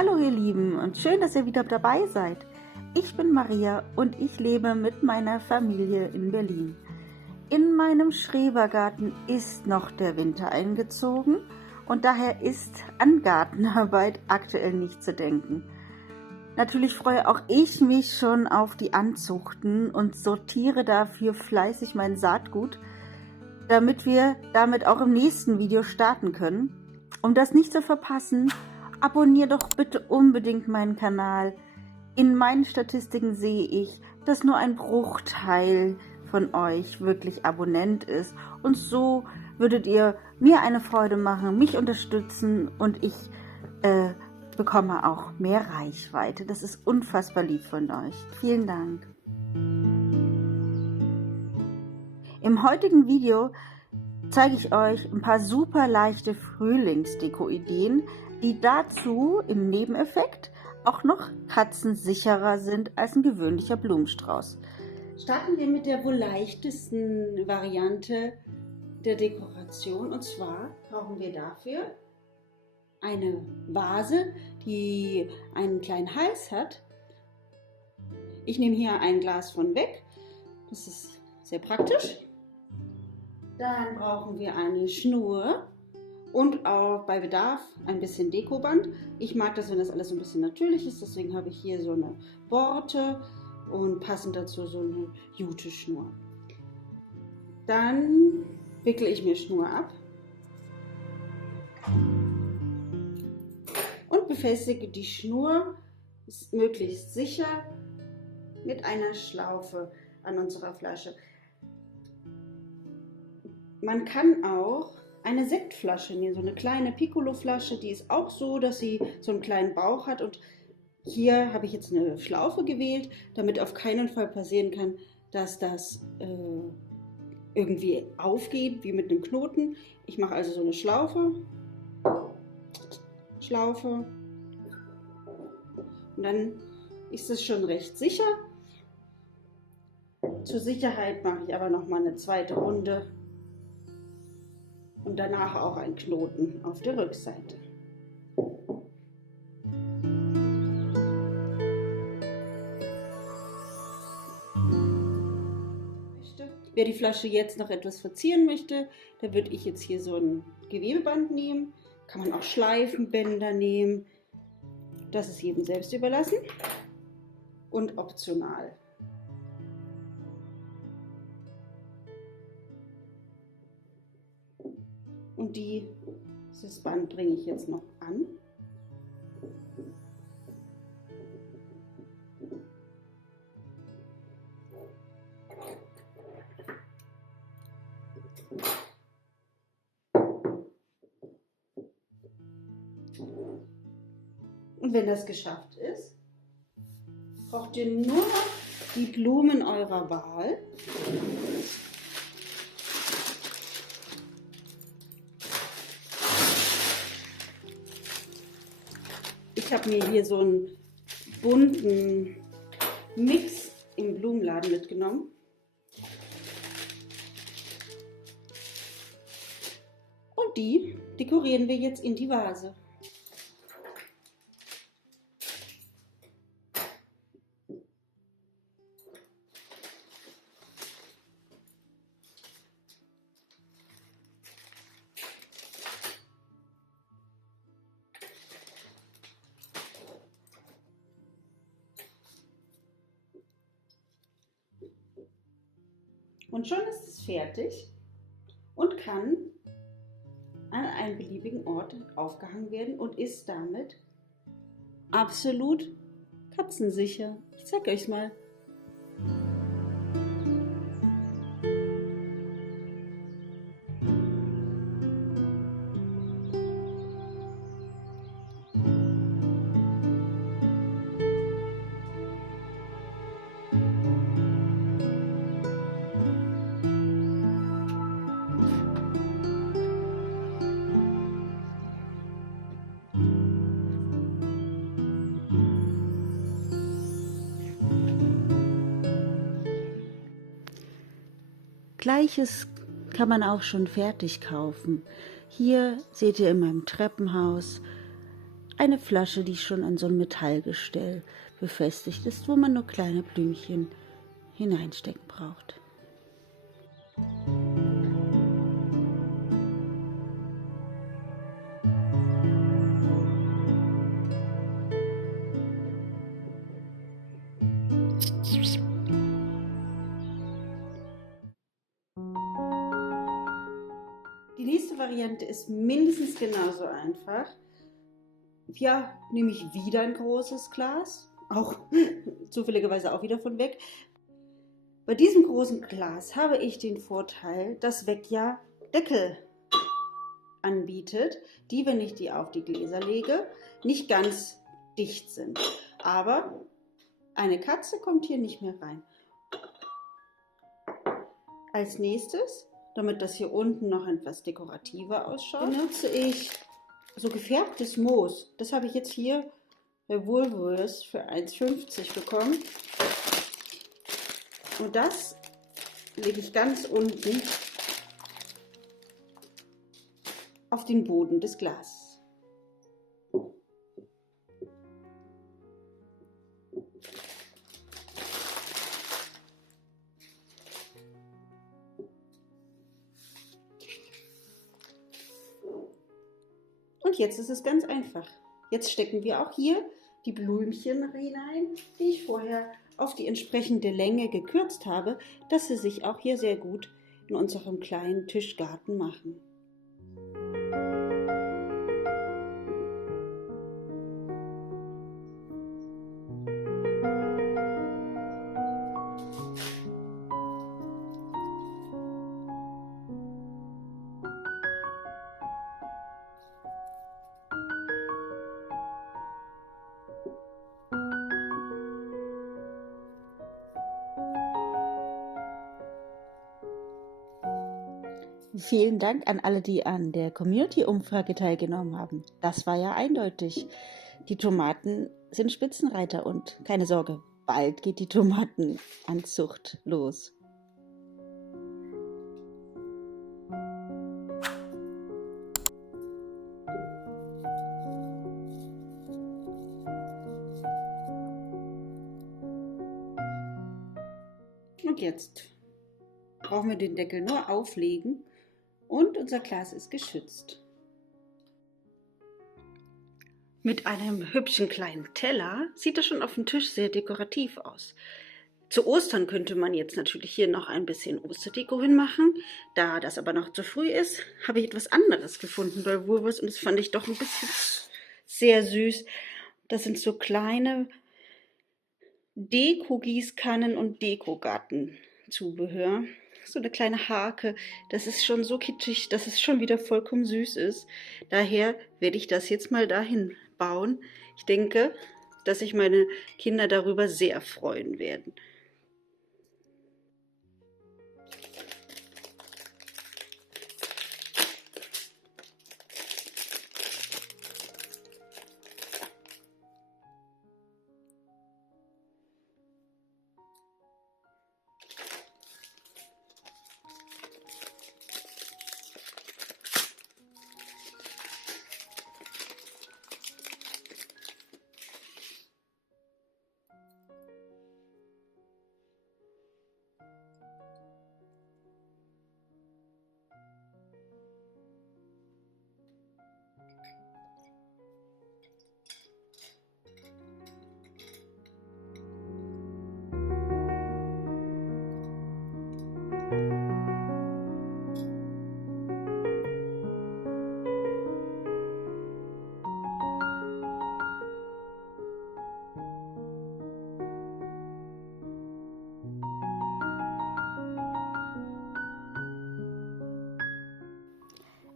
Hallo ihr Lieben und schön, dass ihr wieder dabei seid. Ich bin Maria und ich lebe mit meiner Familie in Berlin. In meinem Schrebergarten ist noch der Winter eingezogen und daher ist an Gartenarbeit aktuell nicht zu denken. Natürlich freue auch ich mich schon auf die Anzuchten und sortiere dafür fleißig mein Saatgut, damit wir damit auch im nächsten Video starten können. Um das nicht zu verpassen, abonniere doch bitte unbedingt meinen Kanal. In meinen Statistiken sehe ich, dass nur ein Bruchteil von euch wirklich Abonnent ist. Und so würdet ihr mir eine Freude machen, mich unterstützen und ich bekomme auch mehr Reichweite. Das ist unfassbar lieb von euch. Vielen Dank. Im heutigen Video zeige ich euch ein paar super leichte Frühlingsdeko-Ideen, die dazu im Nebeneffekt auch noch katzensicherer sind als ein gewöhnlicher Blumenstrauß. Starten wir mit der wohl leichtesten Variante der Dekoration, und zwar brauchen wir dafür eine Vase, die einen kleinen Hals hat. Ich nehme hier ein Glas von weg, das ist sehr praktisch. Dann brauchen wir eine Schnur und auch bei Bedarf ein bisschen Dekoband. Ich mag das, wenn das alles so ein bisschen natürlich ist, deswegen habe ich hier so eine Borte und passend dazu so eine Jute-Schnur. Dann wickle ich mir Schnur ab und befestige die Schnur möglichst sicher mit einer Schlaufe an unserer Flasche. Man kann auch eine Sektflasche nehmen, so eine kleine Piccolo-Flasche, die ist auch so, dass sie so einen kleinen Bauch hat, und hier habe ich jetzt eine Schlaufe gewählt, damit auf keinen Fall passieren kann, dass das irgendwie aufgeht, wie mit einem Knoten. Ich mache also so eine Schlaufe und dann ist es schon recht sicher. Zur Sicherheit mache ich aber noch mal eine zweite Runde. Und danach auch ein Knoten auf der Rückseite. Wer die Flasche jetzt noch etwas verzieren möchte, da würde ich jetzt hier so ein Gewebeband nehmen. Kann man auch Schleifenbänder nehmen. Das ist jedem selbst überlassen und optional. Und dieses Band bringe ich jetzt noch an. Und wenn das geschafft ist, braucht ihr nur noch die Blumen eurer Wahl. Ich habe mir hier so einen bunten Mix im Blumenladen mitgenommen. Und die dekorieren wir jetzt in die Vase. Und schon ist es fertig und kann an einem beliebigen Ort aufgehangen werden und ist damit absolut katzensicher. Ich zeige euch mal. Gleiches kann man auch schon fertig kaufen. Hier seht ihr in meinem Treppenhaus eine Flasche, die schon an so ein Metallgestell befestigt ist, wo man nur kleine Blümchen hineinstecken braucht. Die nächste Variante ist mindestens genauso einfach. Hier nehme ich wieder ein großes Glas, auch zufälligerweise auch wieder von Weg. Bei diesem großen Glas habe ich den Vorteil, dass Weg ja Deckel anbietet, die, wenn ich die auf die Gläser lege, nicht ganz dicht sind. Aber eine Katze kommt hier nicht mehr rein. Als nächstes, damit das hier unten noch etwas dekorativer ausschaut, benutze ich so gefärbtes Moos. Das habe ich jetzt hier bei Woolworths für 1,50 bekommen. Und das lege ich ganz unten auf den Boden des Glases. Und jetzt ist es ganz einfach. Jetzt stecken wir auch hier die Blümchen hinein, die ich vorher auf die entsprechende Länge gekürzt habe, dass sie sich auch hier sehr gut in unserem kleinen Tischgarten machen. Vielen Dank an alle, die an der Community-Umfrage teilgenommen haben. Das war ja eindeutig. Die Tomaten sind Spitzenreiter und keine Sorge, bald geht die Tomatenanzucht los. Und jetzt brauchen wir den Deckel nur auflegen. Und unser Glas ist geschützt. Mit einem hübschen kleinen Teller sieht das schon auf dem Tisch sehr dekorativ aus. Zu Ostern könnte man jetzt natürlich hier noch ein bisschen Osterdeko hinmachen. Da das aber noch zu früh ist, habe ich etwas anderes gefunden bei Woolworths und das fand ich doch ein bisschen sehr süß. Das sind so kleine Deko-Gießkannen und Deko-Gartenzubehör. So eine kleine Hake, das ist schon so kitschig, dass es schon wieder vollkommen süß ist. Daher werde ich das jetzt mal dahin bauen. Ich denke, dass sich meine Kinder darüber sehr freuen werden.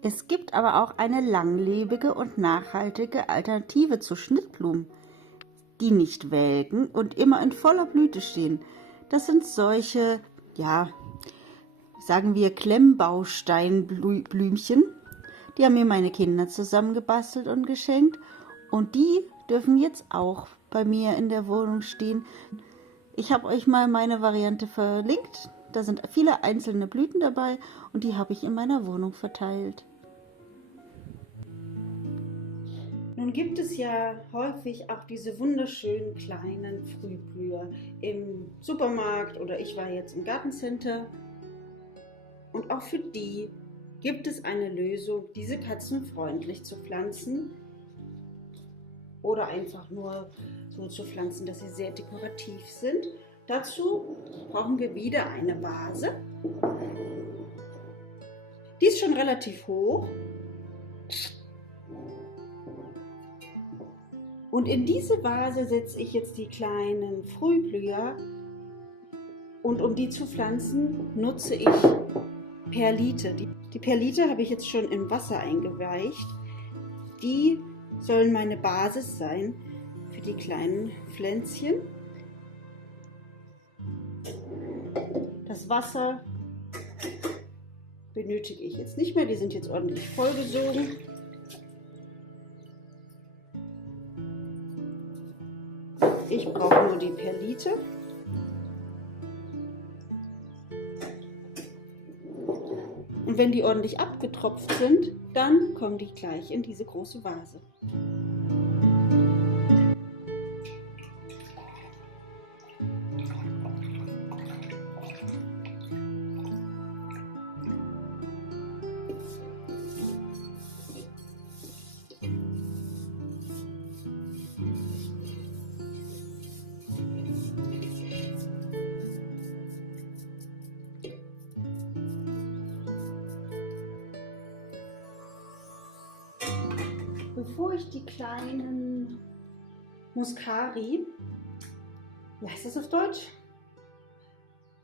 Es gibt aber auch eine langlebige und nachhaltige Alternative zu Schnittblumen, die nicht welken und immer in voller Blüte stehen. Das sind solche, ja, sagen wir Klemmbausteinblümchen. Die haben mir meine Kinder zusammengebastelt und geschenkt und die dürfen jetzt auch bei mir in der Wohnung stehen. Ich habe euch mal meine Variante verlinkt. Da sind viele einzelne Blüten dabei und die habe ich in meiner Wohnung verteilt. Nun gibt es ja häufig auch diese wunderschönen kleinen Frühblüher im Supermarkt oder ich war jetzt im Gartencenter. Und auch für die gibt es eine Lösung, diese Katzen freundlich zu pflanzen oder einfach nur so zu pflanzen, dass sie sehr dekorativ sind. Dazu brauchen wir wieder eine Vase. Die ist schon relativ hoch. Und in diese Vase setze ich jetzt die kleinen Frühblüher und um die zu pflanzen, nutze ich Perlite. Die Perlite habe ich jetzt schon im Wasser eingeweicht. Die sollen meine Basis sein für die kleinen Pflänzchen. Das Wasser benötige ich jetzt nicht mehr, die sind jetzt ordentlich vollgesogen. Ich brauche nur die Perlite. Und wenn die ordentlich abgetropft sind, dann kommen die gleich in diese große Vase. Bevor ich die kleinen Muscari, wie heißt das auf Deutsch?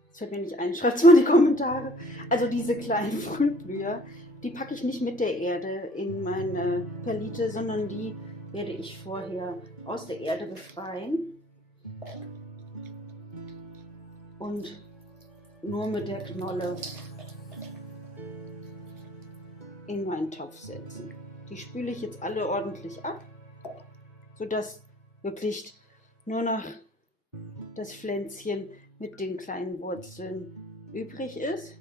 Das fällt mir nicht ein, schreibt es mal in die Kommentare. Also diese kleinen Frühblüher, die packe ich nicht mit der Erde in meine Perlite, sondern die werde ich vorher aus der Erde befreien und nur mit der Knolle in meinen Topf setzen. Die spüle ich jetzt alle ordentlich ab, sodass wirklich nur noch das Pflänzchen mit den kleinen Wurzeln übrig ist.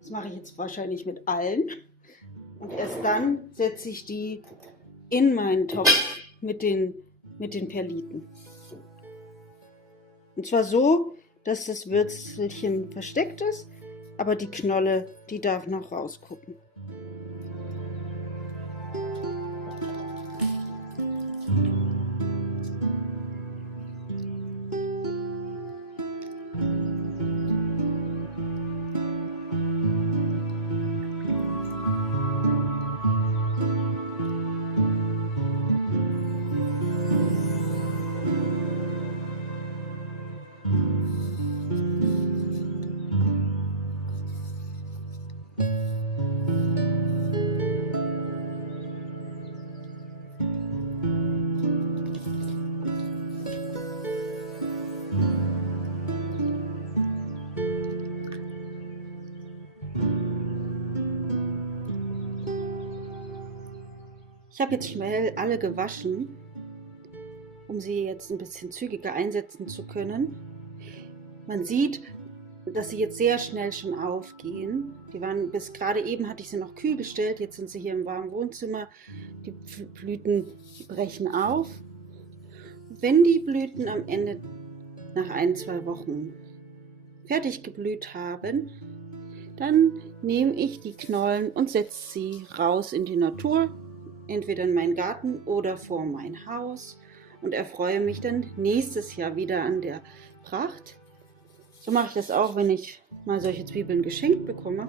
Das mache ich jetzt wahrscheinlich mit allen. Und erst dann setze ich die in meinen Topf mit den Perliten. Und zwar so, dass das Würzelchen versteckt ist, aber die Knolle, die darf noch rausgucken. Ich habe jetzt schnell alle gewaschen, um sie jetzt ein bisschen zügiger einsetzen zu können. Man sieht, dass sie jetzt sehr schnell schon aufgehen. Die waren bis gerade eben, hatte ich sie noch kühl gestellt, jetzt sind sie hier im warmen Wohnzimmer. Die Blüten brechen auf. Wenn die Blüten am Ende nach 1-2 Wochen fertig geblüht haben, dann nehme ich die Knollen und setze sie raus in die Natur, entweder in meinen Garten oder vor mein Haus und erfreue mich dann nächstes Jahr wieder an der Pracht. So mache ich das auch, wenn ich mal solche Zwiebeln geschenkt bekomme.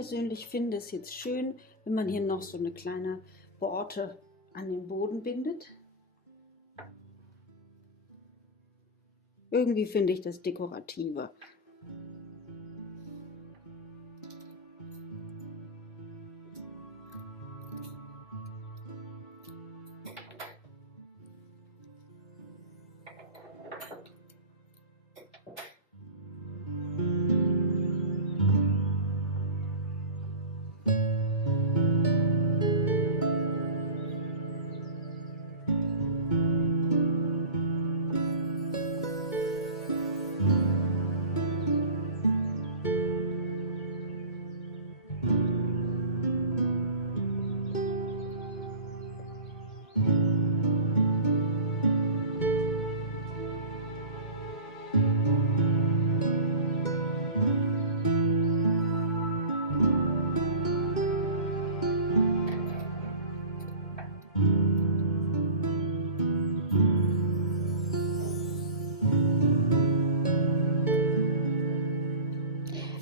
persönlich finde es jetzt schön, wenn man hier noch so eine kleine Borte an den Boden bindet. Irgendwie finde ich das dekorativer.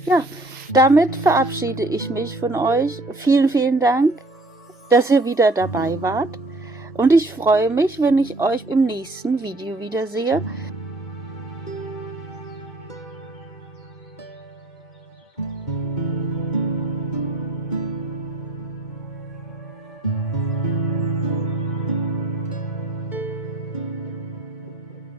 Ja, damit verabschiede ich mich von euch. Vielen, vielen Dank, dass ihr wieder dabei wart. Und ich freue mich, wenn ich euch im nächsten Video wiedersehe.